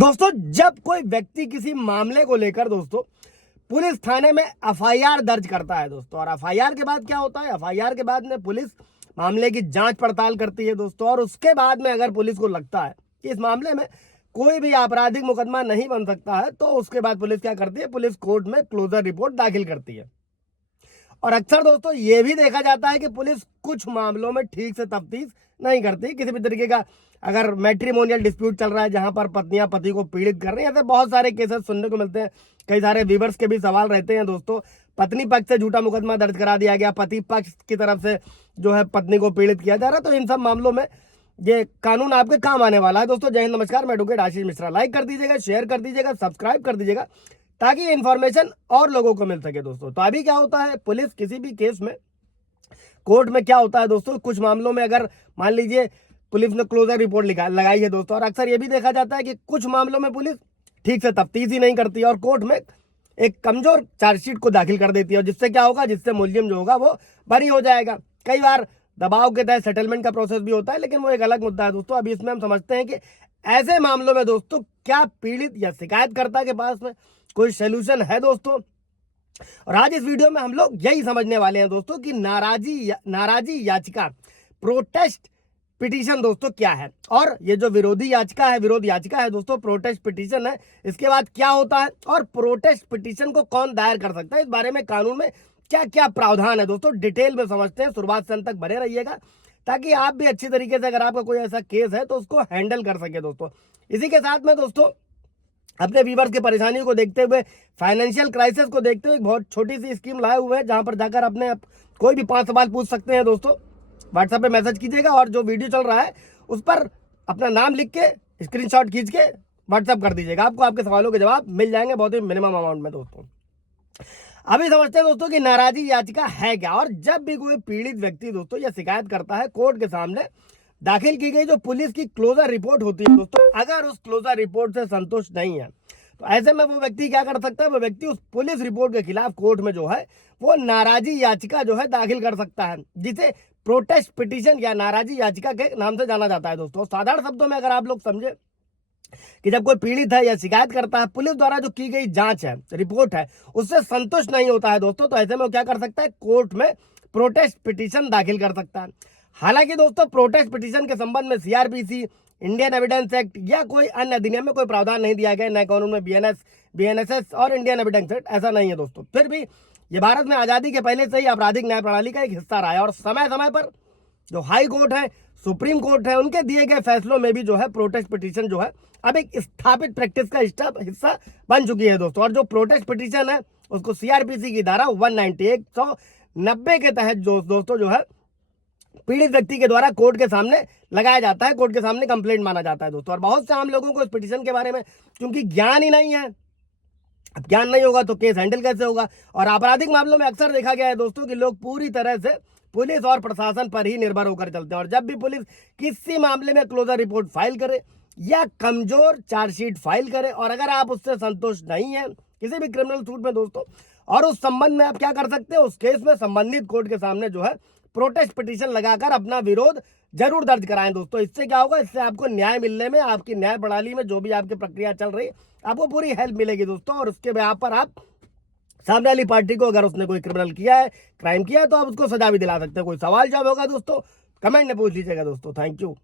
दोस्तों, जब कोई व्यक्ति किसी मामले को लेकर दोस्तों पुलिस थाने में एफआईआर दर्ज करता है दोस्तों, और एफआईआर के बाद क्या होता है, एफआईआर के बाद में पुलिस मामले की जांच पड़ताल करती है दोस्तों। और उसके बाद में अगर पुलिस को लगता है कि इस मामले में कोई भी आपराधिक मुकदमा नहीं बन सकता है, तो उसके बाद पुलिस क्या करती है, पुलिस कोर्ट में क्लोजर रिपोर्ट दाखिल करती है। और अक्सर दोस्तों ये भी देखा जाता है कि पुलिस कुछ मामलों में ठीक से तफ्तीश नहीं करती। किसी भी तरीके का अगर मैट्रिमोनियल डिस्प्यूट चल रहा है जहां पर पत्नियां पति को पीड़ित कर रही हैं, ऐसे बहुत सारे केसेस सुनने को मिलते हैं। कई सारे व्यूवर्स के भी सवाल रहते हैं दोस्तों, पत्नी पक्ष से झूठा मुकदमा दर्ज करा दिया गया, पति पक्ष की तरफ से जो है पत्नी को पीड़ित किया जा रहा है। तो इन सब मामलों में ये कानून आपके काम आने वाला है दोस्तों। जय हिंद, नमस्कार, मैं एडवोकेट आशीष मिश्रा। लाइक कर दीजिएगा, शेयर कर दीजिएगा, सब्सक्राइब कर दीजिएगा, ताकि ये इन्फॉर्मेशन और लोगों को मिल सके दोस्तों। तो अभी क्या होता है, पुलिस किसी भी केस में कोर्ट में क्या होता है दोस्तों, कुछ मामलों में अगर मान लीजिए पुलिस ने क्लोजर रिपोर्ट लगाई है दोस्तों, और अक्सर ये भी देखा जाता है कि कुछ मामलों में पुलिस ठीक से तफ्तीश ही नहीं करती और कोर्ट में एक कमजोर चार्जशीट को दाखिल कर देती है। और जिससे क्या होगा, जिससे मुलजिम जो होगा वो बरी हो जाएगा। कई बार दबाव के तहत सेटलमेंट का प्रोसेस भी होता है, लेकिन वो एक अलग मुद्दा है दोस्तों। अभी इसमें हम समझते हैं कि ऐसे मामलों में दोस्तों क्या पीड़ित या शिकायतकर्ता के पास में कोई सोल्यूशन है दोस्तों। और आज इस वीडियो में हम लोग यही समझने वाले हैं दोस्तों कि नाराजी याचिका, प्रोटेस्ट पिटीशन दोस्तों क्या है, और ये जो विरोध याचिका है दोस्तों, प्रोटेस्ट पिटीशन है, इसके बाद क्या होता है, और प्रोटेस्ट पिटीशन को कौन दायर कर सकता है, इस बारे में कानून में क्या क्या प्रावधान है दोस्तों, डिटेल में समझते हैं। शुरुआत से अंत तक बने रहिएगा, ताकि आप भी अच्छी तरीके से, अगर आपका कोई ऐसा केस है तो उसको हैंडल कर सके दोस्तों। इसी के साथ में दोस्तों अपने व्यूवर्स की परेशानियों को देखते हुए, फाइनेंशियल क्राइसिस को देखते हुए एक बहुत छोटी सी स्कीम लाए हुए हैं, जहां पर जाकर अपने कोई भी 5 सवाल पूछ सकते हैं दोस्तों। व्हाट्सएप पे मैसेज कीजिएगा और जो वीडियो चल रहा है उस पर अपना नाम लिख के स्क्रीनशॉट खींच के व्हाट्सएप कर दीजिएगा, आपको आपके सवालों के जवाब मिल जाएंगे बहुत ही मिनिमम अमाउंट में दोस्तों। अभी समझते हैं दोस्तों कि नाराजी याचिका है क्या। और जब भी कोई पीड़ित व्यक्ति दोस्तों या शिकायत करता है, कोर्ट के सामने दाखिल की गई जो पुलिस की क्लोजर रिपोर्ट होती है दोस्तों, अगर उस क्लोजर रिपोर्ट से संतुष्ट नहीं है, तो ऐसे में वो व्यक्ति क्या कर सकता है, वो व्यक्ति उस पुलिस रिपोर्ट के खिलाफ कोर्ट में जो है वो नाराजी याचिका जो है दाखिल कर सकता है, जिसे प्रोटेस्ट पिटीशन या नाराजी याचिका के नाम से जाना जाता है दोस्तों। साधारण शब्दों में अगर आप लोग समझे कि जब कोई पीड़ित है या शिकायत करता है, पुलिस द्वारा जो की गई जांच है, रिपोर्ट है, उससे संतुष्ट नहीं होता है दोस्तों, तो ऐसे में वो क्या कर सकता है, कोर्ट में प्रोटेस्ट पिटीशन दाखिल कर सकता है। हालांकि दोस्तों प्रोटेस्ट पिटीशन के संबंध में सीआरपीसी, इंडियन एविडेंस एक्ट या कोई अन्य अधिनियम में कोई प्रावधान नहीं दिया गया, नए कानून में बीएनएसएस और इंडियन एविडेंस एक्ट, ऐसा नहीं है दोस्तों। फिर भी ये भारत में आजादी के पहले से ही आपराधिक न्याय प्रणाली का एक हिस्सा रहा है, और समय समय पर जो हाई कोर्ट है, सुप्रीम कोर्ट है, उनके दिए गए फैसलों में भी जो है प्रोटेस्ट पिटीशन जो है अब एक स्थापित प्रैक्टिस का हिस्सा बन चुकी है दोस्तों। और जो प्रोटेस्ट पिटीशन है उसको सीआरपीसी की धारा 190 के तहत दोस्तों जो है पीड़ित व्यक्ति के द्वारा कोर्ट के सामने लगाया जाता है, कोर्ट के सामने कंप्लेंट माना जाता है दोस्तों। और बहुत से आम लोगों को इस पिटीशन के बारे में क्योंकि ज्ञान ही नहीं है, अब ज्ञान नहीं होगा तो केस हैंडल कैसे होगा। और आपराधिक मामलों में अक्सर देखा गया है दोस्तों कि लोग पूरी तरह से पुलिस और प्रशासन पर ही निर्भर होकर चलते हैं। और जब भी पुलिस किसी मामले में क्लोजर रिपोर्ट फाइल करे या कमजोर चार्जशीट फाइल करे, और अगर आप उससे संतुष्ट नहीं है किसी भी क्रिमिनल सूट में दोस्तों, और उस संबंध में आप क्या कर सकते हैं, उस केस में संबंधित कोर्ट के सामने जो है प्रोटेस्ट पिटीशन लगाकर अपना विरोध जरूर दर्ज कराएं दोस्तों। इससे क्या होगा, इससे आपको न्याय मिलने में, आपकी न्याय प्रणाली में जो भी आपकी प्रक्रिया चल रही है, आपको पूरी हेल्प मिलेगी दोस्तों। और उसके बेहाव पर आप सामने वाली पार्टी को, अगर उसने कोई क्रिमिनल किया है, क्राइम किया है, तो आप उसको सजा भी दिला सकते हैं। कोई सवाल जवाब होगा दोस्तों, कमेंट में पूछ लीजिएगा दोस्तों। Thank you.